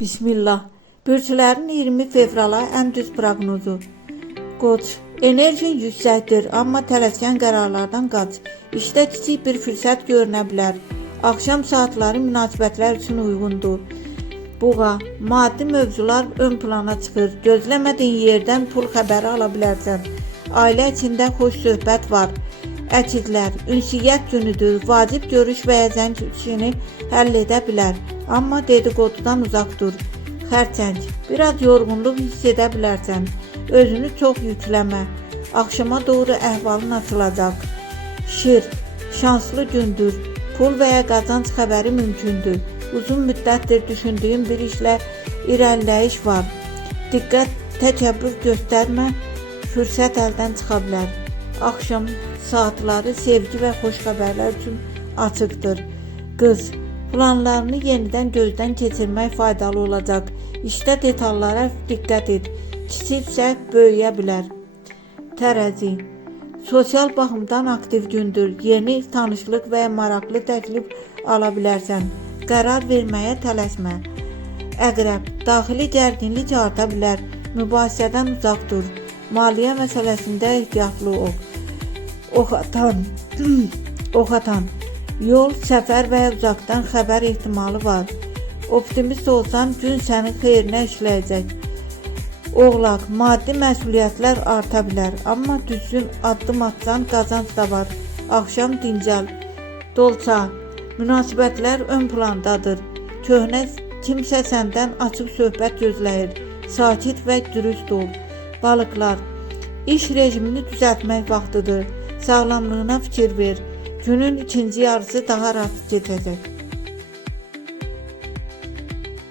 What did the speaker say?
Bismillah. Bürclərin 20 fevrala ən düz proqnozu. Qoç, enerjin yüksəkdir, amma tələskən qərarlardan qaç. İşdə kiçik bir fürsət görünə bilər. Axşam saatları münasibətlər üçün uyğundur. Buğa, maddi mövzular ön plana çıxır. Gözləmədiyin yerdən pul xəbəri ala bilərsən. Ailə içində xoş söhbət var. Əkidlər, ünsiyyət günüdür. Vacib görüş və ya zəng işini həll edə bilər. Amma dedikodudan uzaq dur. Xərçəng, biraz yorğunluq hiss edə bilərsən. Özünü çox yükləmə. Axşama doğru əhvalın açılacaq. Şir, şanslı gündür. Pul və ya qazanc xəbəri mümkündür. Uzun müddətdir düşündüyün bir işlə irəliləyiş var. Diqqət, təkəbbür göstərmə, fürsət əldən çıxa bilər. Axşam saatları sevgi və xoş xəbərlər üçün açıqdır. Qız, planlarını yenidən gözdən keçirmək faydalı olacaq. İşdə detallara diqqət et. Kiçiksə böyüyə bilər. Tərəzi, sosial baxımdan aktiv gündür. Yeni tanışlıq və ya maraqlı təklif ala bilərsən. Qərar verməyə tələsmə. Əqrəb, daxili gərginlik arta bilər. Mübahisədən uzaq dur. Maliyyə məsələsində ehtiyatlı ol. Ox atan, yol, səfər və ya uzaqdan xəbər ehtimalı var. Optimist olsan gün sənin xeyrinə işləyəcək. Oğlaq, maddi məsuliyyətlər arta bilər, amma düzgün addım atsan qazanc da var. Axşam dincəl. Dolça, münasibətlər ön plandadır. Köhnə kimsə səndən açıq söhbət gözləyir. Sakit və dürüst ol. Balıqlar, iş rejimini düzəltmək vaxtıdır. Sağlamlığına fikir ver. Günün ikinci yarısı daha rahat keçəcək.